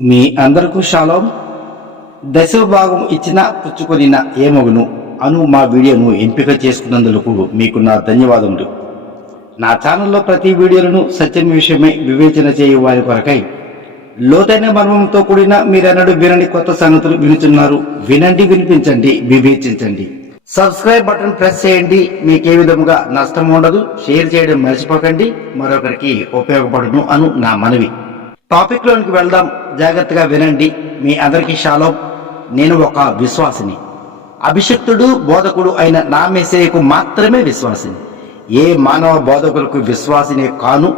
మీ అందరకు శాలం దశ భాగం ఇచ్చిన పుచ్చుకొనిన ఏమగును అను మా వీడియోను ఎంపిక చేసుకున్నందుకు మీకు నా ధన్యవాదములు. నా ఛానల్లో ప్రతి వీడియోలను సత్యం విషయమై వివేచన చేయు వారి కొరకై లోతైన మర్మంతో కూడిన మీరన్నడు వినని కొత్త సంగతులు వినుచున్నారు. వినండి వినిపించండి వివేచించండి. సబ్స్క్రైబ్ బటన్ ప్రెస్ చేయండి. మీకే విధముగా నష్టం ఉండదు. షేర్ చేయడం మర్చిపోకండి. మరొకరికి ఉపయోగపడును అను నా మనవి. టాపిక్ లోనికి వెళ్దాం. జాగ్రత్తగా వినండి. మీ అందరికీ షాలో నేను ఒక విశ్వాసిని. అభిషక్తుడు బోధకుడు అయిన నా మెసేయకు మాత్రమే విశ్వాసిని. ఏ మానవ బోధకులకు విశ్వాసినే కాను.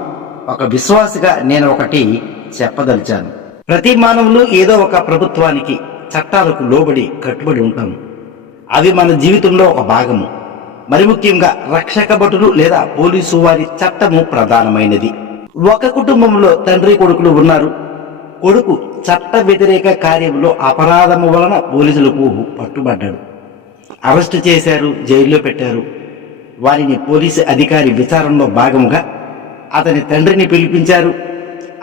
ఒక విశ్వాసిగా నేను ఒకటి చెప్పదలిచాను. ప్రతి మానవులు ఏదో ఒక ప్రభుత్వానికి చట్టాలకు లోబడి కట్టుబడి ఉంటాము. అవి మన జీవితంలో ఒక భాగము. మరి ముఖ్యంగా రక్షక భటులు లేదా పోలీసు వారి చట్టము ప్రధానమైనది. ఒక కుటుంబంలో తండ్రి కొడుకులు ఉన్నారు. కొడుకు చట్ట వ్యతిరేక కార్యంలో అపరాధము వలన పోలీసులకు పట్టుబడ్డాడు అరెస్టు చేశారు జైల్లో పెట్టారు. వారిని పోలీసు అధికారి విచారణలో భాగముగా అతని తండ్రిని పిలిపించారు.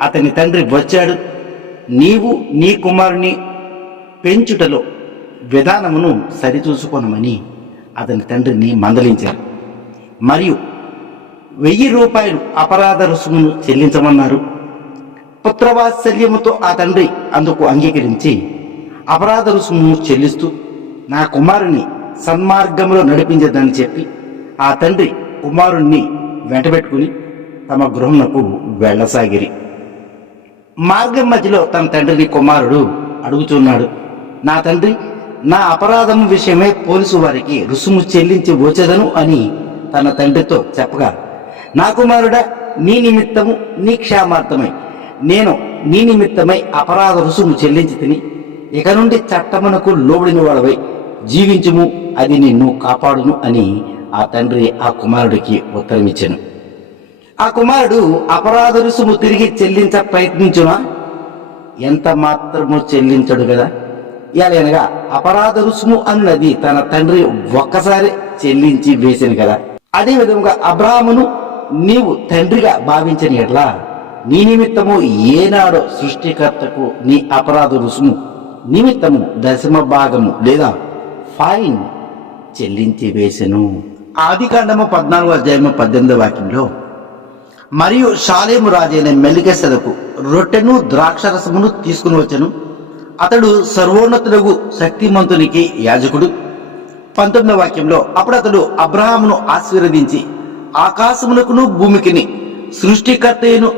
అతని తండ్రి వచ్చాడు. నీవు నీ కుమారుని పెంచుటలో విధానమును సరిచూసుకొనమని అతని తండ్రిని మందలించారు. మరియు వెయ్యి రూపాయలు అపరాధ రుసుమును చెల్లించమన్నారు. పుత్రవాత్సల్యముతో ఆ తండ్రి అందుకు అంగీకరించి అపరాధ రుసుమును చెల్లిస్తూ నా కుమారుని సన్మార్గంలో నడిపించదని చెప్పి ఆ తండ్రి కుమారుణ్ణి వెంటబెట్టుకుని తమ గృహమునకు వెళ్ళసాగిరి. మార్గం మధ్యలో తన తండ్రిని కుమారుడు అడుగుతున్నాడు. నా తండ్రి నా అపరాధం విషయమే పోలీసు వారికి రుసుము చెల్లించి వచ్చేదను అని తన తండ్రితో చెప్పగా నా కుమారుడా నీ నిమిత్తము నీ క్షేమార్థమై. నేను నీ నిమిత్తమై అపరాధ రుసుము చెల్లించి తిని ఇక నుండి చట్టమునకు లోబడిన వాడవై జీవించుము అది నిన్ను కాపాడును అని ఆ తండ్రి ఆ కుమారుడికి ఉత్తరమిచ్చాను. ఆ కుమారుడు అపరాధ రుసుము తిరిగి చెల్లించ ప్రయత్నించునా? ఎంత మాత్రము చెల్లించడు కదా ఎలాగనగా అపరాధ రుసుము అన్నది తన తండ్రి ఒక్కసారి చెల్లించి వేసింది కదా అదే విధంగా అబ్రాహమును నీవు తండ్రిగా భావించని ఎట్లా? నీ నిమిత్తము ఏనాడో సృష్టికర్తకు నీ అపరాధ రుసుము. నిమిత్తము దశమ భాగము లేదా ఫైన్ చెల్లించి వేసెను. ఆది కాండము పద్నాలుగు అధ్యాయము పద్దెనిమిది వాక్యంలో మరియు షాలేము రాజైన మెల్లికెసలకు రొట్టెను ద్రాక్షరసమును తీసుకుని వచ్చెను. అతడు సర్వోన్నతులకు శక్తిమంతునికి యాజకుడు. పంతొమ్మిదవ వాక్యంలో అప్పుడు అతడు అబ్రహామును ఆశీర్వదించి ఆకాశమునకును భూమికిని సృష్టికర్తయును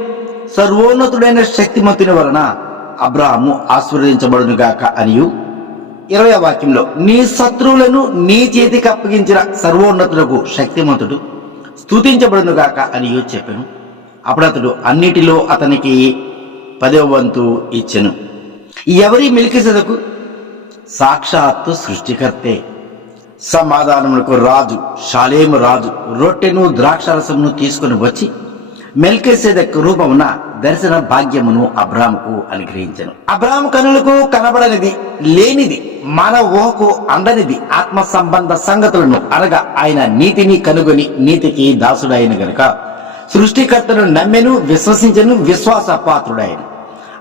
సర్వోన్నతుడైన శక్తిమంతుని వలన అబ్రాహము ఆశీర్వదించబడునుగాక అనియు. ఇరవై వాక్యంలో నీ శత్రువులను నీ చేతికి అప్పగించిన సర్వోన్నతులకు శక్తిమంతుడు స్తుతించబడును గాక చెప్పాను. అప్పుడు అతడు అన్నిటిలో అతనికి పదవ వంతు ఇచ్చెను. ఎవరి మిలికిసదకు? సాక్షాత్తు సృష్టికర్తే. సమాధానములకు రాజు షాలేము రాజు రొట్టెను ద్రాక్షరసమును తీసుకుని వచ్చి మెల్కేసేదక్ రూపమున దర్శన భాగ్యమును అబ్రాముకు అనుగ్రహించను. అబ్రాము కనులకు కనబడనిది లేనిది మన ఊహకు అందనిది ఆత్మ సంబంధ సంగతులను అనగా ఆయన నీతిని కనుగొని నీతికి దాసుడైన గనుక సృష్టికర్తను నమ్మెను విశ్వసించను విశ్వాస పాత్రుడైన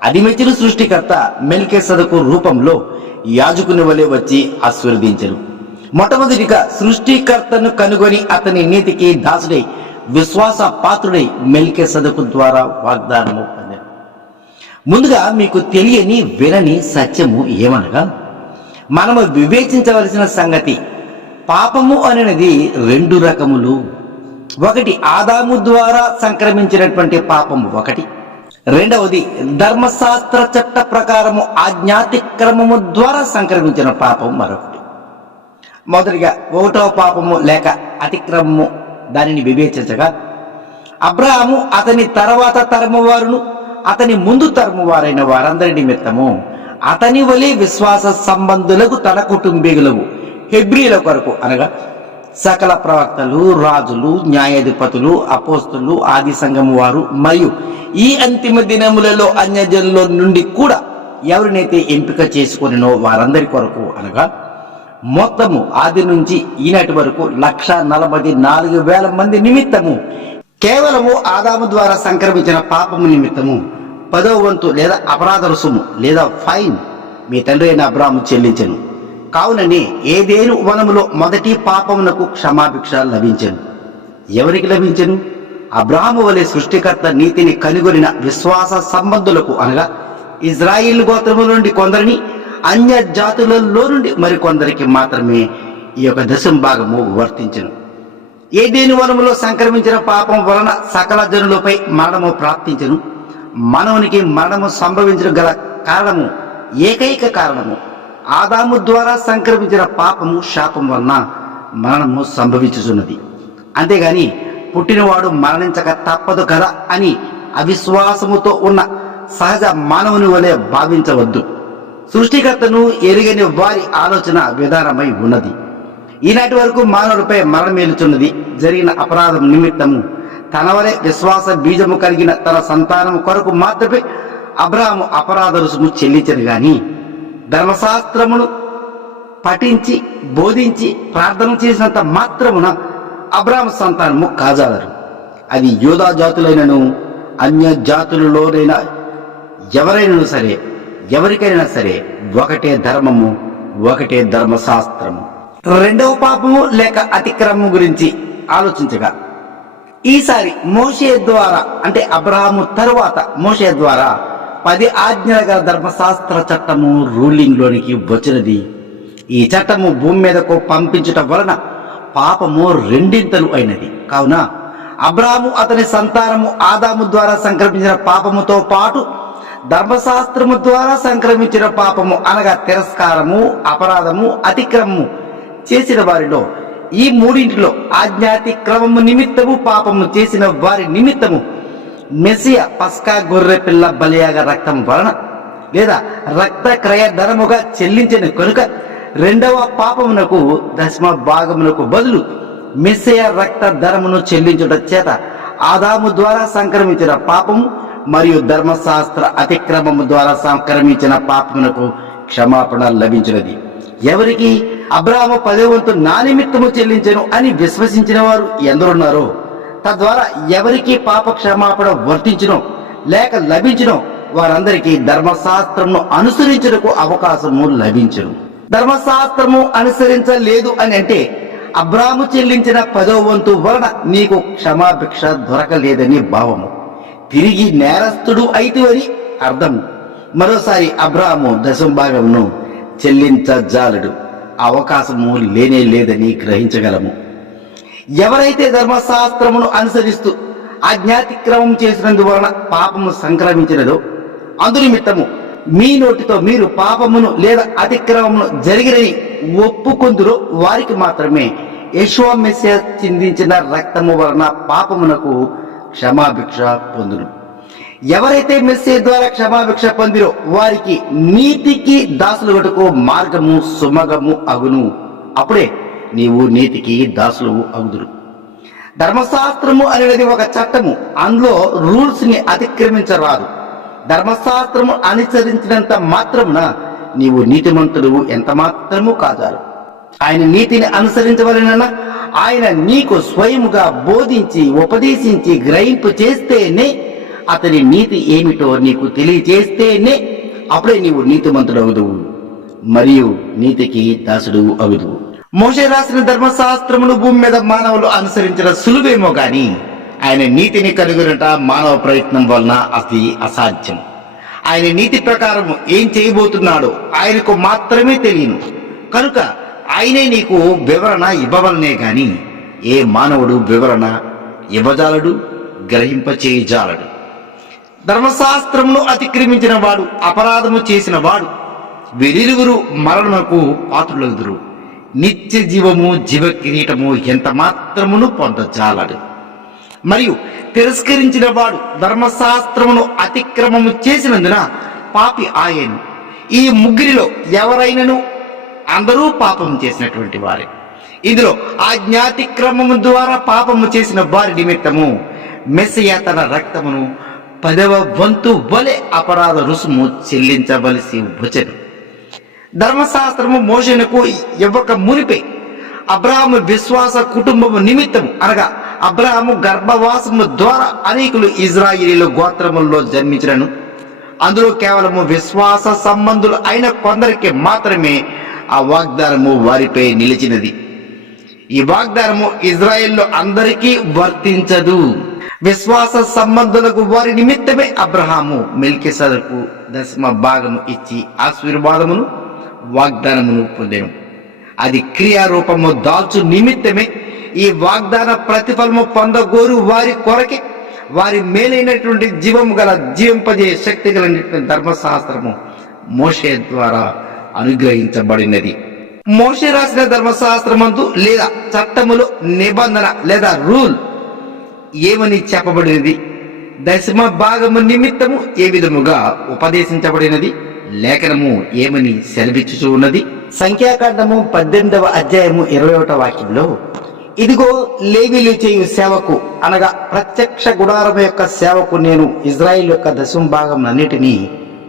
అది మెచ్చిన సృష్టికర్త మెల్కేసదకు రూపంలో యాజకుని వలె వచ్చి ఆశీర్వదించను. మొట్టమొదటిగా సృష్టికర్తను కనుగొని అతని నీతికి దాసుడై విశ్వాస పాత్రుడై మెల్కే సదకు ద్వారా వాగ్దానము పొందాడు. ముందుగా మీకు తెలియని వినని సత్యము ఏమనగా మనము వివేచించవలసిన సంగతి పాపము అనేది రెండు రకములు. ఒకటి ఆదాము ద్వారా సంక్రమించినటువంటి పాపము ఒకటి. రెండవది ధర్మశాస్త్ర చట్ట ప్రకారము ఆజ్ఞాతిక్రమము ద్వారా సంక్రమించిన పాపం మరొకటి. మొదటిగా ఒకటో పాపము లేక అతిక్రమము దానిని వివేచించగా అబ్రహాము అతని తర్వాత తరము వారును అతని ముందు తరము వారైన వారందరి నిమిత్తము అతని వలె విశ్వాస సంబంధులకు తన కుటుంబీకులకు హెబ్రిల కొరకు అనగా సకల ప్రవక్తలు రాజులు న్యాయాధిపతులు అపోస్తులు ఆది సంఘము వారు మరియు ఈ అంతిమ దినములలో అన్యజనుల నుండి కూడా ఎవరినైతే ఎంపిక చేసుకునినో వారందరి కొరకు అనగా మొత్తము ఆది నుంచి ఈనాటి వరకు లక్ష నలభై నాలుగు వేల మంది నిమిత్తము. కేవలము ఆదాము ద్వారా సంక్రమించిన పాపము నిమిత్తము. పదో వంతు లేదా అపరాధ రుసుము లేదా ఫైన్ మీ తండ్రి అయిన అబ్రాము చెల్లించను. కావుననే ఏదేను వనములో మొదటి పాపమునకు క్షమాభిక్ష లభించను. ఎవరికి లభించను? అబ్రాహము వలె సృష్టికర్త నీతిని కనుగొనిన విశ్వాస సంబంధులకు అనగా ఇజ్రాయిల్ గోత్రముల నుండి కొందరిని అన్య జాతులలో నుండి మరికొందరికి మాత్రమే ఈ యొక్క దశం భాగము వర్తించను. ఏదేని వనములో సంక్రమించిన పాపం వలన సకల జనులపై మరణము ప్రాప్తించను. మనవునికి మరణము సంభవించడం గల కారణము ఏకైక కారణము. ఆదాము ద్వారా సంక్రమించిన పాపము శాపం వలన మరణము సంభవించుచున్నది. అంతేగాని పుట్టినవాడు మరణించక తప్పదు కదా అని అవిశ్వాసముతో ఉన్న సహజ మానవుని వలె భావించవద్దు. సృష్టికర్తను ఎరుగని వారి ఆలోచన విధానమై ఉన్నది. ఈనాటి వరకు మానవుడిపై మరణమేలుచున్నది జరిగిన అపరాధం నిమిత్తము తనవలే విశ్వాస బీజము కలిగిన తన సంతానము కొరకు మాత్రమే అబ్రాహము అపరాధ రుసుము చెల్లించను గాని ధర్మశాస్త్రమును పఠించి బోధించి ప్రార్థన చేసినంత మాత్రమున అబ్రాహం సంతానము కాజాలరు. అది యోధా జాతులైనను అన్య జాతులలోనైనా ఎవరైనా సరే ఎవరికైనా సరే ఒకటే ధర్మము ఒకటే ధర్మశాస్త్రము. రెండవ పాపము లేక అతిక్రమము గురించి ఆలోచించగా ఈసారి మోషే ద్వారా అంటే అబ్రహాము తరువాత మోషే ద్వారా పది ఆజ్ఞల గల ధర్మశాస్త్ర చట్టము రూలింగ్ లోనికి వచ్చినది. ఈ చట్టము భూమి మీదకు పంపించటం వలన పాపము రెండింతలు అయినది. కావున అబ్రాము అతని సంతానము ఆదాము ద్వారా సంక్రమించిన పాపముతో పాటు ధర్మశాస్త్రము ద్వారా సంక్రమించిన పాపము అనగా తిరస్కారము అపరాధము అతిక్రమము చేసిన వారిలో ఈ మూడింటిలో ఆజ్ఞాతిక్రమము నిమిత్తము పాపము చేసిన వారి నిమిత్తము మెస్సియ పస్కా గొర్రె పిల్ల బలియాగ రక్తం వలన లేదా రక్త క్రయ ధనముగా చెల్లించిన కనుక రెండవ పాపమునకు దశమ భాగమునకు బదులు మెస్సయ రక్త ధరమును చెల్లించుట చేత ఆదాము ద్వారా సంక్రమించిన పాపము మరియు ధర్మశాస్త్ర అతిక్రమము ద్వారా సంక్రమించిన పాపమునకు క్షమాపణ లభించినది. ఎవరికి? అబ్రాహ్మ పదేవంతు నా నిమిత్తము చెల్లించను అని విశ్వసించిన వారు ఎందరున్నారో? తద్వారా ఎవరికి పాప క్షమాపణ వర్తించడం లేక లభించడం వారందరికీ ధర్మశాస్త్రమును అనుసరించుటకు అవకాశము లభించను. ధర్మశాస్త్రము అనుసరించలేదు అని అంటే అబ్రాము చెల్లించిన పదో వంతు వలన నీకు క్షమాభిక్ష దొరకలేదని భావము. తిరిగి నేరస్తుడు అని అర్థం. మరోసారి అబ్రాహము దశం భాగమును చెల్లించజాలడు. అవకాశము లేనే లేదని గ్రహించగలము. ఎవరైతే ధర్మశాస్త్రమును అనుసరిస్తూ అజ్ఞాతిక్రమం చేసినందువలన పాపము సంక్రమించినదో అందునిమిత్తము మీ నోటితో మీరు పాపమును లేదా అతిక్రమమును జరిగినని ఒప్పుకొందురో వారికి మాత్రమే యశ్వామెస్య చిందించిన రక్తము వలన పాపమునకు క్షమాభిక్ష పొందును. ఎవరైతే మెస్సే ద్వారా క్షమాభిక్ష పొందిరో వారికి నీతికి దాసులు గటుకు మార్గము సుమగము అగును. అప్పుడే నీవు నీతికి దాసులు అగుదురు ధర్మశాస్త్రము అనేది ఒక చట్టము. అందులో రూల్స్ని అతిక్రమించరాదు. ధర్మశాస్త్రము అనుసరించినంత మాత్రమున నీవు నీతిమంతుడు ఎంత మాత్రము కాదారు ఆయన నీతిని అనుసరించవలన ఆయన నీకు స్వయముగా బోధించి ఉపదేశించి గ్రహింపు చేస్తేనే అతని నీతి ఏమిటో నీకు తెలియచేస్తేనే అప్పుడే నీవు నీతిమంతుడు అవుదువు మరియు నీతికి దాసుడు అవుదువు. మోషే రాసిన ధర్మశాస్త్రమును భూమి మీద మానవులు అనుసరించిన సులువేమో గాని ఆయన నీతిని కనుగొనట మానవ ప్రయత్నం వలన అది అసాధ్యం. ఆయన నీతి ప్రకారం ఏం చేయబోతున్నాడో ఆయనకు మాత్రమే తెలియను. కనుక ఆయనే నీకు వివరణ ఇవ్వవలనే గాని ఏ మానవుడు వివరణ ఇవ్వజాలడు గ్రహింపచేయజాలడు. ధర్మశాస్త్రమును అతిక్రమించిన వాడు అపరాధము చేసిన వాడు వీరిరువురు మరణకు పాత్రులెదురు. నిత్య జీవము జీవ కిరీటము ఎంత మాత్రమును పొందజాలడు. మరియు తిరస్కరించిన వాడు ధర్మశాస్త్రమును అతిక్రమము చేసినందున పాపి ఆయను. ఈ ముగ్గురిలో ఎవరైనను అందరూ పాపం చేసినటువంటి వారే. ఇందులో ఆజ్ఞాతిక్రమము ద్వారా పాపము చేసిన వారి నిమిత్తము మెస్సయ తన రక్తమును పదవ వంతు వలె అపరాధ రుసుము చెల్లించవలసి వచ్చను. ధర్మశాస్త్రము మోషణకు ఇవ్వక మునిపే అబ్రాహము విశ్వాస కుటుంబము నిమిత్తము అనగా అబ్రాహము గర్భవాసము ద్వారా అనేకులు ఇజ్రాయిలీల గోత్రముల్లో జన్మించడను అందులో కేవలము విశ్వాస సంబంధులు అయిన కొందరికి మాత్రమే ఆ వాగ్దానము వారిపై నిలిచినది. ఈ వాగ్దానము ఇజ్రాయెల్లో అందరికీ వర్తించదు. విశ్వాస సంబంధులకు వారి నిమిత్తమే అబ్రహాము మెల్కిసదకు దశమ భాగము ఇచ్చి ఆశీర్వాదమును వాగ్దానమును పొందాను. అది క్రియారూపము దాల్చు నిమిత్తమే ఈ వాగ్దాన ప్రతిఫలము పొందగోరు వారి కొరకే వారి మేలైనటువంటి జీవము గల జీవింపజే శక్తి కలిగినటువంటి ధర్మశాస్త్రము మోషే ద్వారా అనుగ్రహించబడినది. మోషే రాసిన ధర్మశాస్త్రమందు లేదా చట్టములో నిబంధన లేదా రూల్ ఏమని చెప్పబడినది? దశమ భాగము నిమిత్తము ఏ విధముగా ఉపదేశించబడినది? లేఖనము ఏమని సెలవిచ్చుచూ ఉన్నది? సంఖ్యాకాండము పద్దెనిమిదవ అధ్యాయము ఇరవై ఒకటవ వాక్యంలో ఇదిగో లేవీలు చేయు సేవకు అనగా ప్రత్యక్ష గుడారం యొక్క సేవకు నేను ఇజ్రాయిల్ యొక్క దశమ భాగం అన్నిటినీ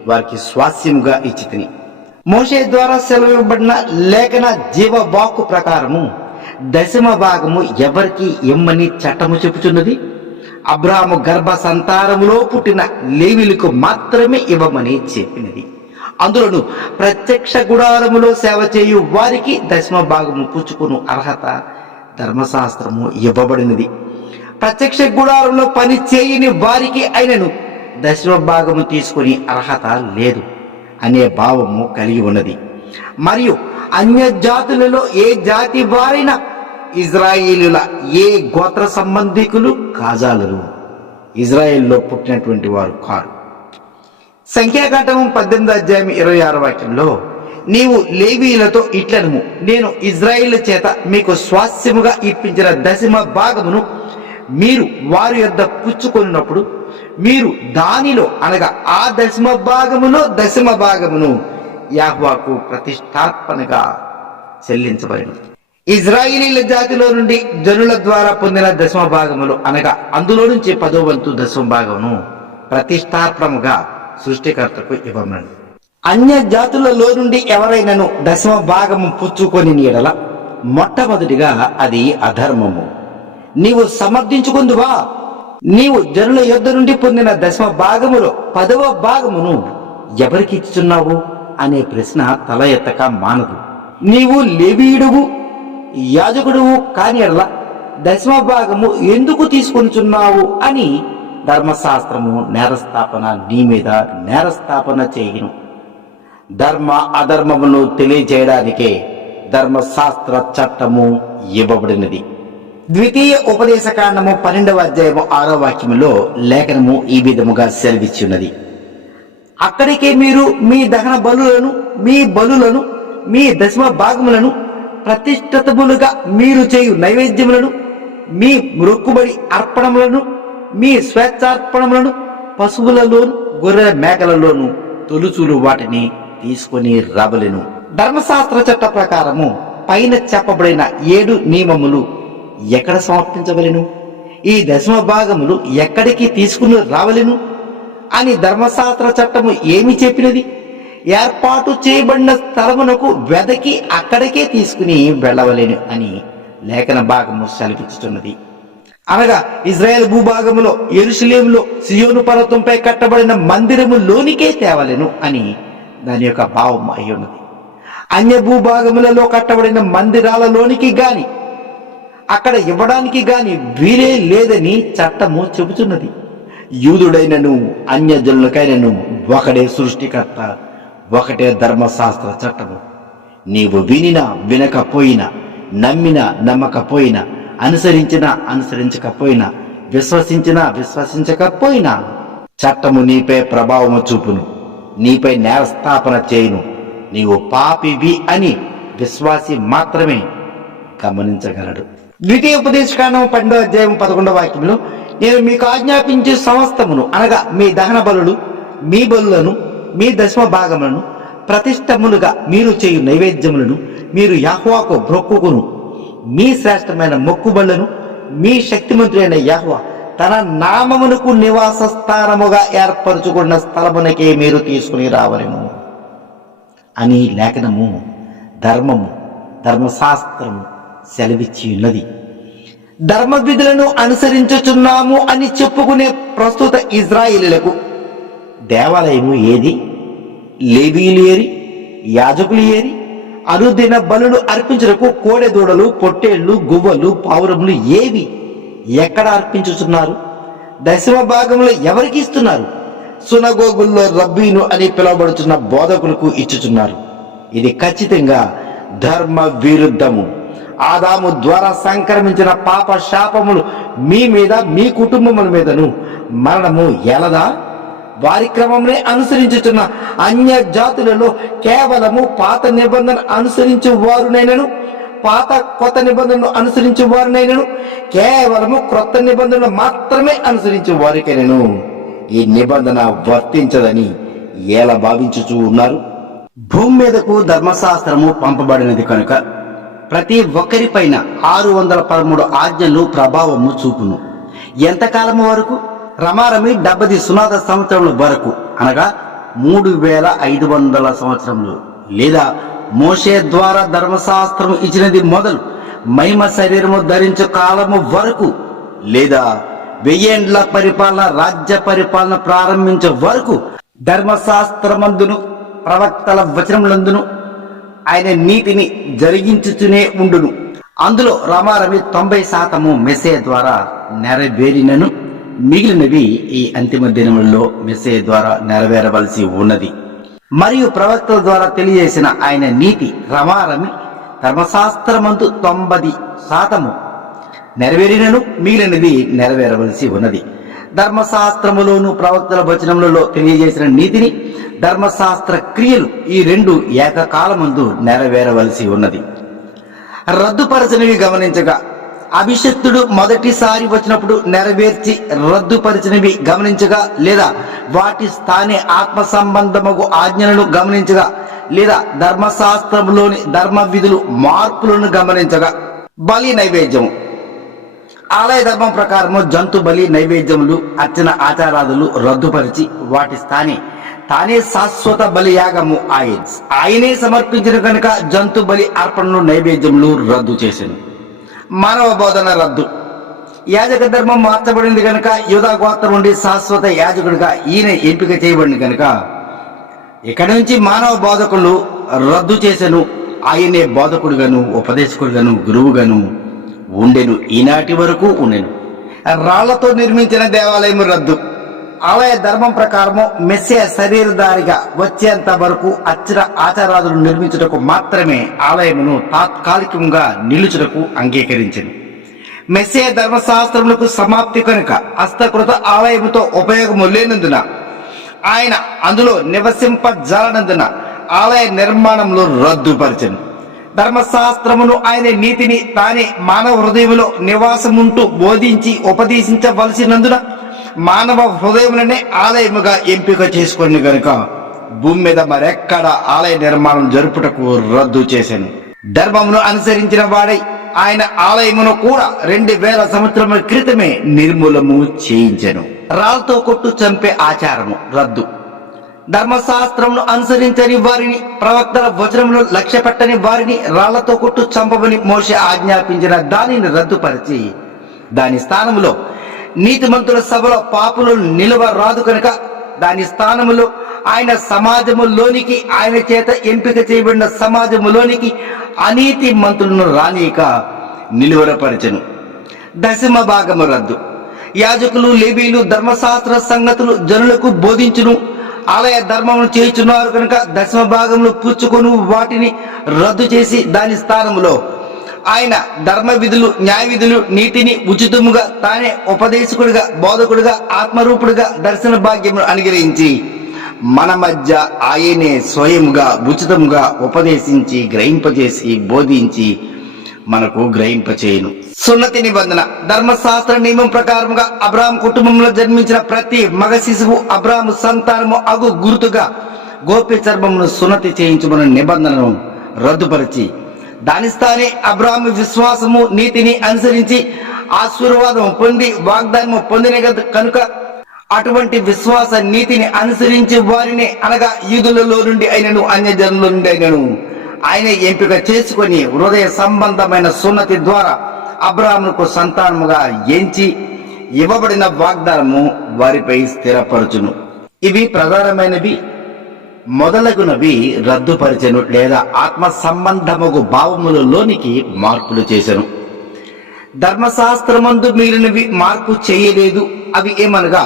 వారికి స్వాస్యముగా ఇచ్చి తిని మోషే ద్వారా సెలవివ్వబడిన లేఖన జీవ ప్రకారము దశమ భాగము ఎవరికి ఇమ్మని చట్టము చెప్పుచున్నది అబ్రాహము గర్భ సంతానములో పుట్టిన లేవిలకు మాత్రమే ఇవ్వమని చెప్పినది. అందులోను ప్రత్యక్ష గుడారములో సేవ చేయు వారికి దశమ భాగము పుచ్చుకును అర్హత ధర్మశాస్త్రము ఇవ్వబడినది. ప్రత్యక్ష గుడారంలో పని చేయని వారికి అయినను దశమ భాగము తీసుకుని అర్హత లేదు. అనే భావము కలిగి ఉన్నది. మరియు అన్య జాతులలో ఏ జాతి వారైనా ఇజ్రాయేలుల ఏ గోత్ర సంబంధికులు? కాజాలరు ఇజ్రాయెల్లో పుట్టినటువంటి వారు కారు. సంఖ్యాఘటము పద్దెనిమిది అధ్యాయం ఇరవై ఆరు వాక్యంలో నీవు లేవీలతో ఇట్లనము. నేను ఇజ్రాయిల్ చేత మీకు స్వాస్యముగా ఇప్పించిన దశమ భాగమును మీరు వారి యొద్ద పుచ్చుకొనినప్పుడు మీరు దానిలో అనగా ఆ దశమ భాగములో దశమ భాగమును యాహ్వాకు ప్రతిష్టాత్మనగా చెల్లించబడిన. ఇజ్రాయిలీల జాతిలో నుండి జనుల ద్వారా పొందిన దశమ భాగములు అనగా అందులో నుంచి పదో వంతు దశమ భాగమును ప్రతిష్టాత్మముగా సృష్టికర్తకు ఇవ్వమని అన్య జాతులలో నుండి ఎవరైనాను దశమ భాగము పుచ్చుకొని నీడల మొట్టమొదటిగా అది అధర్మము. నీవు సమర్థించుకుందువా? నీవు జనుల యొద్ద నుండి పొందిన దశమ భాగములో పదవ భాగమును ఎవరికి ఇచ్చుచున్నావు? అనే ప్రశ్న తల ఎత్తక మానదు. నీవు లేవీయుడువు యాజకుడువు కాని దశమ భాగము ఎందుకు తీసుకొనిచున్నావు అని ధర్మశాస్త్రము నేరస్థాపన నీ మీద నేరస్థాపన చేయను. ధర్మ అధర్మమును తెలియజేయడానికే ధర్మశాస్త్ర చట్టము ఇవ్వబడినది. ద్వితీయ ఉపదేశకాండము పన్నెండవ అధ్యాయము ఆరో వాక్యములో లేఖనము ఈ విధముగా సెలవిచ్చున్నది. అక్కడికే మీరు మీ దహన బలులను మీ బలులను మీ దశమ భాగములను ప్రతిష్టతములుగా మీరు చేయు నైవేద్యములను మీ మృక్కుబడి అర్పణములను మీ స్వేచ్ఛార్పణములను పశువులలోను గొర్రెల మేకలలోను తొలుచులు వాటిని తీసుకొని రావలెను. ధర్మశాస్త్ర చట్ట ప్రకారము పైన చెప్పబడిన ఏడు నియమములు ఎక్కడ సమర్పించవలెను? ఈ దశమ భాగములు ఎక్కడికి తీసుకుని రావలను? అని ధర్మశాస్త్ర చట్టము ఏమి చెప్పినది? ఏర్పాటు చేయబడిన స్థలమునకు వెదకి అక్కడికే తీసుకుని వెళ్ళవలేను అని లేఖన భాగము సెలవిచ్చుతున్నది అనగా ఇజ్రాయెల్ భూభాగములో ఎరుసలేములో సియోను పర్వతంపై కట్టబడిన మందిరములోనికే తేవలేను అని దాని యొక్క భావం అయి ఉన్నది. అన్య భూభాగములలో కట్టబడిన మందిరాలలోనికి గాని అక్కడ ఇవ్వడానికి గాని వీరే లేదని చట్టము చెబుతున్నది. యూదుడైనను అన్యజనులకైనను ఒకడే సృష్టికర్త ఒకటే ధర్మశాస్త్ర చట్టము. నీవు వినినా వినకపోయినా నమ్మినా నమ్మకపోయినా అనుసరించినా అనుసరించకపోయినా విశ్వసించినా విశ్వసించకపోయినా చట్టము నీపై ప్రభావము చూపును నీపై నేరస్థాపన చేయును. నీవు పాపివి అని విశ్వాసి మాత్రమే గమనించగలడు. ద్వితీయ ఉపదేశకాండం పన్నెండవ అధ్యాయం పదకొండవ వాక్యంలో నేను మీకు ఆజ్ఞాపించే సమస్తమును అనగా మీ దహన బలులు మీ బలులను మీ దశమ భాగములను ప్రతిష్టములుగా మీరు చేయు నైవేద్యములను మీరు యాహ్వాకు బ్రొక్కుకును. మీ శ్రేష్టమైన మొక్కుబళ్ళను మీ శక్తిమంతుడైన యాహ్వా తన నామమునకు నివాస స్థానముగా ఏర్పరచుకున్న స్థలమునకే మీరు తీసుకుని రావలేము అని లేఖనము ధర్మము ధర్మశాస్త్రము సెలవిచ్చి ఉన్నది ధర్మ విధులను అనుసరించుచున్నాము అని చెప్పుకునే ప్రస్తుత ఇజ్రాయిలకు దేవాలయము ఏది? లేవీలు ఏరి యాజకులు ఏరి అనుదిన బలులు అర్పించటకు కోడెదూడలు పొట్టేళ్ళు గువ్వలు పావురములు ఏవి? ఎక్కడ అర్పించుతున్నారు దశమ భాగంలో ఎవరికి ఇస్తున్నారు? సునగోగుల్లో రబ్బీను అని పిలువబడుతున్న బోధకులకు ఇచ్చుచున్నారు. ఇది ఖచ్చితంగా ధర్మ విరుద్ధము ఆదాము ద్వారా సంక్రమించిన పాప శాపములు మీ మీద మీ కుటుంబముల మీదను. మరణము ఎలదా? వారి క్రమంలో అనుసరించుచున్న అన్య జాతులలో కేవలము పాత నిబంధన అనుసరించు వారునైనను పాత కొత్త నిబంధనలు అనుసరించు వారినైనను కేవలము క్రొత్త నిబంధనలు మాత్రమే అనుసరించే వారికైనను. ఈ నిబంధన వర్తించదని ఎలా భావించుచూ ఉన్నారు? భూమి మీదకు ధర్మశాస్త్రము పంపబడినది కనుక ప్రతి ఒక్కరిపైన ఆరు వందల పదమూడు ఆజ్ఞలు ప్రభావము చూపును. ఎంతకాలము వరకు? రమారమి డెబ్బది సునాద సంవత్సరముల వరకు. అనగా మూడు వేల ఐదు వందల సంవత్సరములు. లేదా మోషే ద్వారా ధర్మశాస్త్రం ఇచ్చినది మొదలు మహిమ శరీరము ధరించు కాలము వరకు. లేదా వెయ్యేండ్ల పరిపాలన రాజ్య పరిపాలన ప్రారంభించే వరకు ధర్మశాస్త్రమందును ప్రవక్తల వచనములందును ఆయన నీతిని జరిగించుతూనే ఉండును. అందులో రమారవి తొంభై శాతము మెస్సే ద్వారా నెరవేరినను. మిగిలినవి ఈ అంతిమ దినములలో మెస్సే ద్వారా నెరవేరవలసి ఉన్నది. మరియు ప్రవక్తల ద్వారా తెలియజేసిన ఆయన నీతి రమారమి ధర్మశాస్త్రమందు తొంభై శాతము నెరవేరినను మిగిలినది నెరవేరవలసి ఉన్నది. ధర్మశాస్త్రములోను ప్రవక్తల వచనములలో తెలియజేసిన నీతిని ధర్మశాస్త్ర క్రియలు ఈ రెండు ఏకకాలమందు నెరవేరవలసి ఉన్నది. రద్దుపరచనివి గమనించగా అభిషక్తుడు మొదటిసారి వచ్చినప్పుడు నెరవేర్చి రద్దుపరిచినవి గమనించగా లేదా వాటి స్థానే ఆత్మ సంబంధముకు ఆజ్ఞలను గమనించగా లేదా ధర్మశాస్త్రములోని ధర్మ విధులు మార్పులను గమనించగా బలి నైవేద్యము. ఆలయ ధర్మం ప్రకారము జంతు బలి నైవేద్యములు అర్చన ఆచారాదులు రద్దుపరిచి వాటి స్థాని తానే శాశ్వత బలి యాగము ఆయన ఆయనే సమర్పించిన కనుక జంతు బలి అర్పణలు నైవేద్యములు రద్దు చేశాను మానవ బోధన రద్దు. యాజక ధర్మం మార్చబడింది కనుక యుధా గోత్రం నుండి శాశ్వత యాజకుడిగా ఈయన ఎంపిక చేయబడింది కనుక ఇక్కడి నుంచి మానవ బోధకులు రద్దు చేసెను. ఆయనే బోధకుడుగాను ఉపదేశకుడుగాను గురువుగాను ఉండెను. ఈనాటి వరకు ఉండెను. రాళ్ళతో నిర్మించిన దేవాలయం రద్దు. ఆలయ ధర్మం ప్రకారము మెస్సే శరీరధారిగా వచ్చేంత వరకు అచ్చర ఆచారాదులు నిర్మించుటకు మాత్రమే ఆలయమును తాత్కాలికంగా నిలుచుటకు అంగీకరించింది మెస్సే ధర్మశాస్త్రములకు సమాప్తి కనుక హస్తకృత ఆలయముతో ఉపయోగము లేనందున ఆయన అందులో నివసింపజాలనందున ఆలయ నిర్మాణంలో రద్దుపరిచను. ధర్మశాస్త్రమును ఆయన నీతిని తానే మానవ హృదయంలో నివాసముంటూ బోధించి ఉపదేశించవలసినందున మానవ హృదయములనే ఆలయముగా ఎంపిక చేసుకుని గనుక భూమి మీద మరెక్కడ ఆలయ నిర్మాణం జరుపుటకు రద్దు చేశాను ధర్మమును అనుసరించిన వాడై ఆయన ఆలయమును కూడా రెండు వేల సంవత్సరముల క్రితమే నిర్మూలము చేయించను. రాళ్ళతో కొట్టు చంపే ఆచారము రద్దు. ధర్మశాస్త్రంను అనుసరించని వారిని ప్రవక్తల వచనమును లక్ష్య పెట్టని వారిని రాళ్ళతో కొట్టు చంపమని మోషి ఆజ్ఞాపించిన దానిని రద్దుపరిచి దాని స్థానములో నీతిమంతుల సభలో పాపులు నిలువ రాదు కనుక దాని స్థానములో ఆయన సమాజములోనికి ఆయన చేత ఎంపిక చేయబడిన సమాజములోనికి అనీతి మంత్రులను రానీక నిలువరపరచను. దశమ భాగము రద్దు. యాజకులు లేబీలు ధర్మశాస్త్ర సంగతులు జనులకు బోధించును. ఆలయ ధర్మమును చేయుచున్నారు కనుక దశమ భాగంలో పుచ్చుకొను వాటిని రద్దు చేసి దాని స్థానములో. ఆయన ధర్మ విధులు న్యాయ విధులు నీతిని ఉచితముగా తానే ఉపదేశకుడిగా బోధకుడిగా ఆత్మరూపుడిగా దర్శన భాగ్యమును అనుగ్రహించి మన మధ్య ఆయనే స్వయముగా ఉచితముగా ఉపదేశించి గ్రహింపజేసి బోధించి మనకు గ్రహింపచేయును సున్నతి నిబంధన ధర్మశాస్త్ర నియమం ప్రకారముగా అబ్రాహం కుటుంబంలో జన్మించిన ప్రతి మగ శిశువు అబ్రాహము సంతానము అగు గుర్తుగా గోప్య చర్మమును సున్నతి చేయించమన్న నిబంధనను రద్దుపరిచి దాని స్థానే అబ్రాహ్మ విశ్వాసము నీతిని అనుసరించి ఆశీర్వాదం పొంది వాగ్దానము పొందిన కనుక అటువంటి విశ్వాస నీతిని అనుసరించి వారిని అనగా యూదులలో నుండి అయినను అన్యజనుల నుండి అయినను. ఆయన ఎంపిక చేసుకొని హృదయ సంబంధమైన సున్నతి ద్వారా అబ్రాహ్ముకు సంతానముగా ఎంచి ఇవ్వబడిన వాగ్దానము వారిపై స్థిరపరచును. ఇవి ప్రధానమైనవి మొదలగునవి రద్దుపరిచెను లేదా ఆత్మ సంబంధముగు భావములలోనికి మార్పులు చేశను ధర్మశాస్త్రమందు మిగిలినవి మార్పు చేయలేదు. అవి ఏమనగా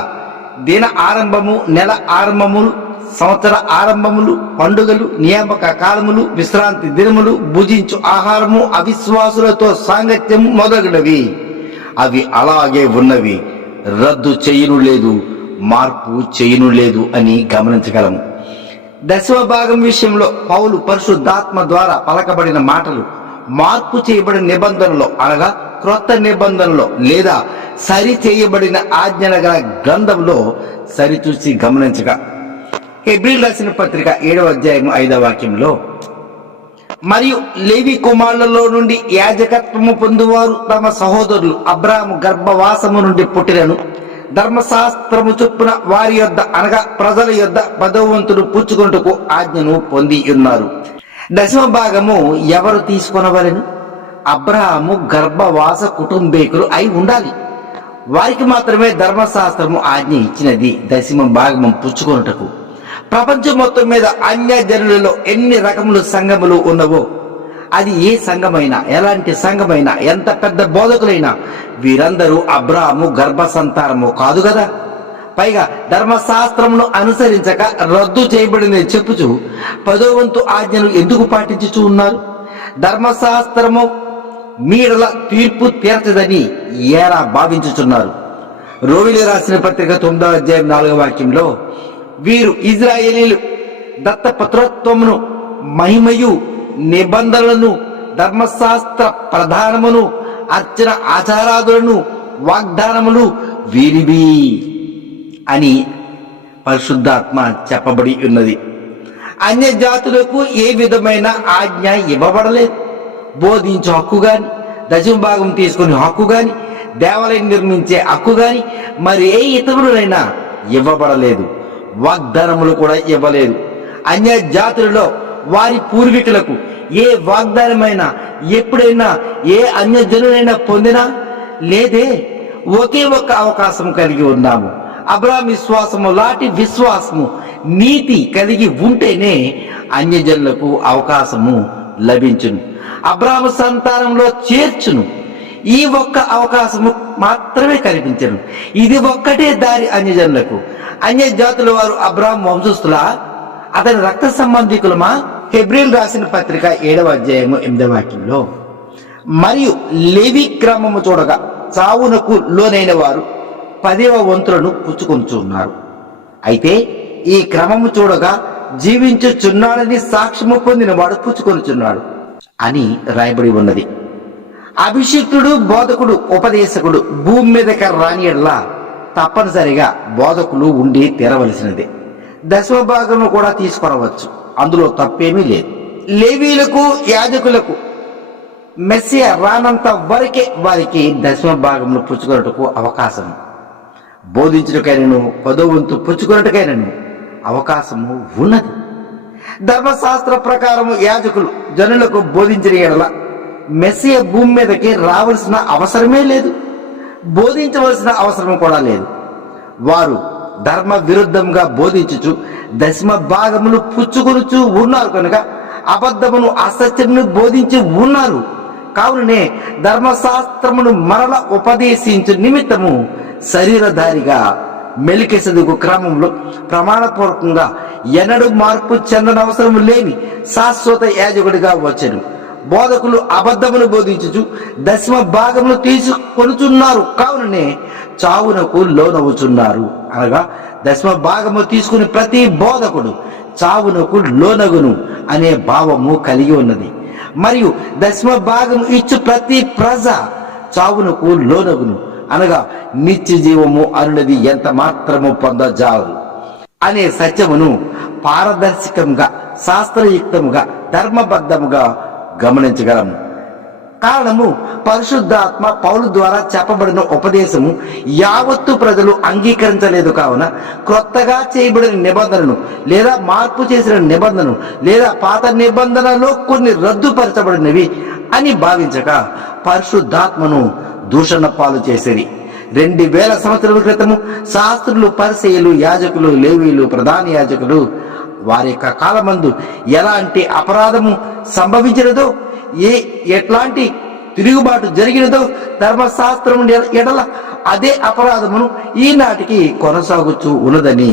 దిన ఆరంభము నెల ఆరంభములు సంవత్సర ఆరంభములు పండుగలు నియామక కాలములు విశ్రాంతి దినములు భుజించు ఆహారము అవిశ్వాసులతో సాంగత్యము మొదలగునవి. అవి అలాగే ఉన్నవి. రద్దు చేయను లేదు మార్పు చేయను లేదు అని గమనించగలము దశమ భాగం విషయంలో పౌలు పరిశుద్ధాత్మ ద్వారా పలకబడిన మాటలు మార్పు చేయబడిన నిబంధనలో అనగా క్రొత్త నిబంధనలో లేదా సరి చేయబడిన ఆజ్ఞల గల గ్రంథంలో సరిచూసి గమనించగా హెబ్రిల్ రాసిన పత్రిక ఏడవ అధ్యాయం ఐదవ వాక్యంలో మరియు లేవి కుమారులలో నుండి యాజకత్వము పొందువారు తమ సహోదరులు అబ్రాహము గర్భవాసము నుండి పుట్టినను. ధర్మశాస్త్రము చొప్పున వారి యొద్ద అనగా ప్రజల యొద్ద పదవంతుడు పుచ్చుకొనుటకు ఆజ్ఞను పొంది ఉన్నారు. దశమ భాగము ఎవరు తీసుకొనవలెను? అబ్రహాము గర్భవాస కుటుంబీకులు అయి ఉండాలి. వారికి మాత్రమే ధర్మశాస్త్రము ఆజ్ఞ ఇచ్చినది. దశమ భాగము పుచ్చుకొనుటకు. ప్రపంచం మొత్తం మీద అన్య జనులలో ఎన్ని రకములు సంఘములు ఉన్నవో అది ఏ సంఘమైనా ఎలాంటి సంఘమైనా ఎంత పెద్ద బోధకులైనా వీరందరూ అబ్రాహము గర్భ సంతానము కాదు కదా? పైగా ధర్మశాస్త్రమును అనుసరించక రద్దు చేయబడింది చెప్పుచు పదో వంతు ఆజ్ఞలు ఎందుకు పాటించుచూ ఉన్నారు? ధర్మశాస్త్రము మీడల తీర్పు తీర్చదని ఏరా భావించుచున్నారు. రోవిలి రాసిన పత్రిక తొమ్మిదవ అధ్యాయం నాలుగవ వాక్యంలో వీరు ఇజ్రాయేలీలు. దత్తపత్రోత్వమును మహిమయు నిబంధనలను ధర్మశాస్త్ర ప్రధానమును అర్చన ఆచారాదులను వాగ్దానములు వీరివి అని పరిశుద్ధాత్మ చెప్పబడి ఉన్నది. అన్య జాతులకు ఏ విధమైన ఆజ్ఞ ఇవ్వబడలేదు. బోధించే హక్కు గాని దశమ భాగం తీసుకునే హక్కు గాని దేవాలయం నిర్మించే హక్కు గాని మరి ఏ ఇతరులైనా ఇవ్వబడలేదు. వాగ్దానములు కూడా ఇవ్వలేదు. అన్య జాతులలో వారి పూర్వీకులకు ఏ వాగ్దానమైనా ఎప్పుడైనా ఏ అన్య జనులైనా పొందినా లేదే ఒకే ఒక్క అవకాశం కలిగి ఉన్నాము. అబ్రాహం విశ్వాసము లాంటి విశ్వాసము నీతి కలిగి ఉంటేనే అన్యజనులకు అవకాశము లభించును. అబ్రాహ్మ సంతానంలో చేర్చును. ఈ ఒక్క అవకాశము మాత్రమే కనిపించను ఇది ఒక్కటే దారి అన్యజనులకు. అన్య జాతుల వారు అబ్రాహం వంశస్థులా? అతని రక్త సంబంధికులమా? హెబ్రిల్ రాసిన పత్రిక ఏడవ అధ్యాయము ఎనిమిదవ వాక్యంలో. మరియు లేవి క్రమము చూడగా చావునకు లోనైన వారు పదేవ వంతులను పుచ్చుకొంచున్నారు అయితే ఈ క్రమము చూడగా జీవించుచున్నాడని సాక్ష్యము పొందిన వాడు పుచ్చుకొనుచున్నాడు అని రాయబడి ఉన్నది. అభిషిక్తుడు బోధకుడు ఉపదేశకుడు భూమి మీదకి రాని ఎడలా తప్పనిసరిగా బోధకులు ఉండి తీరవలసినదే. దశమ భాగంలో కూడా తీసుకురావచ్చు. అందులో తప్పేమీ లేదు. లేవీలకు యాజకులకు మెస్సియ రానంత వరకే వారికి దశమ భాగంలో పుచ్చుకొనటకు అవకాశం. బోధించుటకైనను పదో వంతు పుచ్చుకొనటకైనను అవకాశము ఉన్నది. ధర్మశాస్త్ర ప్రకారము యాజకులు జనులకు బోధించిన ఎడల మెస్సే భూమి మీదకి రావలసిన అవసరమే లేదు. బోధించవలసిన అవసరం కూడా లేదు. వారు ధర్మ విరుద్ధంగా బోధించుచు దశమ భాగములు పుచ్చుకొనుచు ఉన్నారు కనుక అబద్ధమును అసత్యమును బోధించి ఉన్నారు. కావుననే ధర్మశాస్త్రమును మరల ఉపదేశించు నిమిత్తము శరీరధారిగా మెలికెసదుకు క్రమంలో ప్రమాణపూర్వకంగా ఎన్నడూ మార్పు చెందనవసరం లేని శాశ్వత యాజకుడిగా వచ్చెను. బోధకులు అబద్ధమును బోధించుచు దశమ భాగములు తీసుకొనుచున్నారు. కావుననే చావునకు లోనవుచున్నారు. అనగా దశమ భాగము తీసుకుని ప్రతి బోధకుడు చావునకు లోనగును అనే భావము కలిగి ఉన్నది. మరియు దశమ భాగము ఇచ్చు ప్రతి ప్రజ చావునకు లోనగును. అనగా నిత్య జీవము అనున్నది ఎంత మాత్రము పొందజాలదు అనే సత్యమును పారదర్శకంగా శాస్త్రయుక్తముగా ధర్మబద్ధముగా గమనించగలము కారణము పరిశుద్ధాత్మ పౌలు ద్వారా చెప్పబడిన ఉపదేశము యావత్తు ప్రజలు అంగీకరించలేదు కావున క్రొత్తగా చేయబడిన నిబంధనను లేదా మార్పు చేసిన నిబంధనను లేదా పాత నిబంధనలో కొన్ని రద్దుపరచబడినవి అని భావించక పరిశుద్ధాత్మను దూషణ పాలు చేసేది. రెండు వేల సంవత్సరాల క్రితము శాస్త్రులు పరిచయులు యాజకులు లేవీలు ప్రధాన యాజకులు వారి యొక్క కాలమందు ఎలాంటి అపరాధము సంభవించినదో ఏ ఎట్లాంటి తిరుగుబాటు జరిగినదో ధర్మశాస్త్రము ఎడల అదే అపరాధమును ఈనాటికి కొనసాగుతూ ఉన్నదని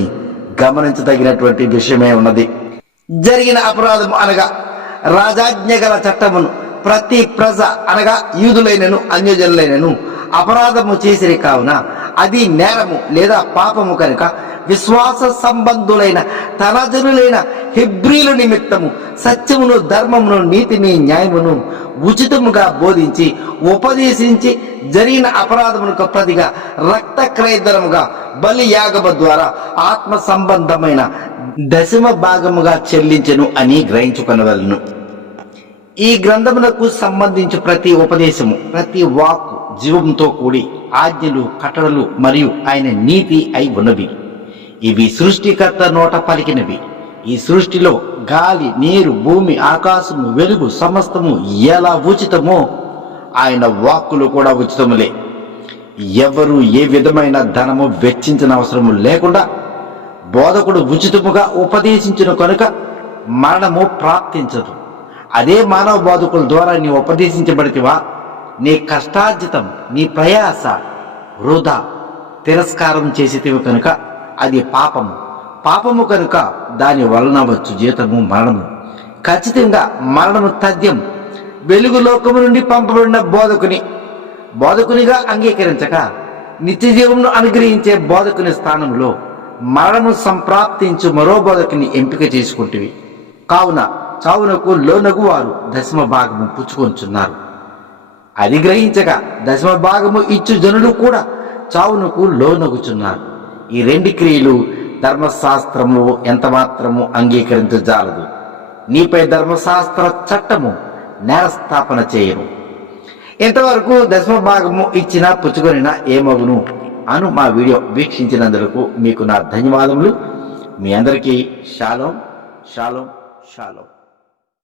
గమనించదగినటువంటి విషయమే ఉన్నది. జరిగిన అపరాధము అనగా రాజాజ్ఞ గల చట్టమును ప్రతి ప్రజ అనగా యూదులైనను అన్యజనులైనను అపరాధము చేసిరి కావున అది నేరము లేదా పాపము కనుక విశ్వాస సంబంధులైన తనజనులైన హిబ్రీల నిమిత్తము సత్యమును ధర్మమును నీతిని న్యాయమును ఉచితముగా బోధించి ఉపదేశించి జరిగిన అపరాధమునకు ప్రతిగా రక్త క్రయధనముగా బలి యాగము ద్వారా ఆత్మ సంబంధమైన దశమ భాగముగా చెల్లించను అని గ్రహించుకొనవలను. ఈ గ్రంథమునకు సంబంధించి ప్రతి ఉపదేశము ప్రతి వాక్కు జీవంతో కూడి ఆజ్ఞలు కట్టడలు మరియు ఆయన నీతి అయి ఉన్నవి. ఇవి సృష్టికర్త నోట పలికినవి. ఈ సృష్టిలో గాలి నీరు భూమి ఆకాశము వెలుగు సమస్తము ఎలా ఉచితమో ఆయన వాక్కులు కూడా ఉచితములే. ఎవరు ఏ విధమైన ధనము వెచ్చించిన అవసరము లేకుండా బోధకుడు ఉచితముగా ఉపదేశించిన కనుక మరణము ప్రాప్తించదు. అదే మానవ బోధకుల ద్వారా నీ ఉపదేశించబడితివా? నీ కష్టార్జితం నీ ప్రయాస వృధా తిరస్కారం చేసేటివి కనుక అది పాపము. పాపము కనుక దాని వలన వచ్చు జీతము మరణము. ఖచ్చితంగా మరణము తథ్యం. వెలుగు లోకము నుండి పంపబడిన బోధకుని బోధకునిగా అంగీకరించక నిత్య జీవమును అనుగ్రహించే బోధకుని స్థానంలో మరణము సంప్రాప్తించు మరో బోధకుని ఎంపిక చేసుకుంటేవి. కావున చావునకు లోనగు వారు దశమ భాగము పుచ్చుకొంచున్నారు. అది గ్రహించక దశమ భాగము ఇచ్చు జనులు కూడా చావునకు లోనగుచున్నారు. ఈ రెండు క్రియలు ధర్మశాస్త్రము ఎంత మాత్రము అంగీకరించజాలదు. నీపై ధర్మశాస్త్ర చట్టము నేరస్థాపన చేయను. ఇంతవరకు దశమ భాగము ఇచ్చిన పుచ్చుకొనినా ఏమగును అను మా వీడియో వీక్షించినందుకు మీకు నా ధన్యవాదములు. మీ అందరికీ షాలోం షాలోం షాలోం.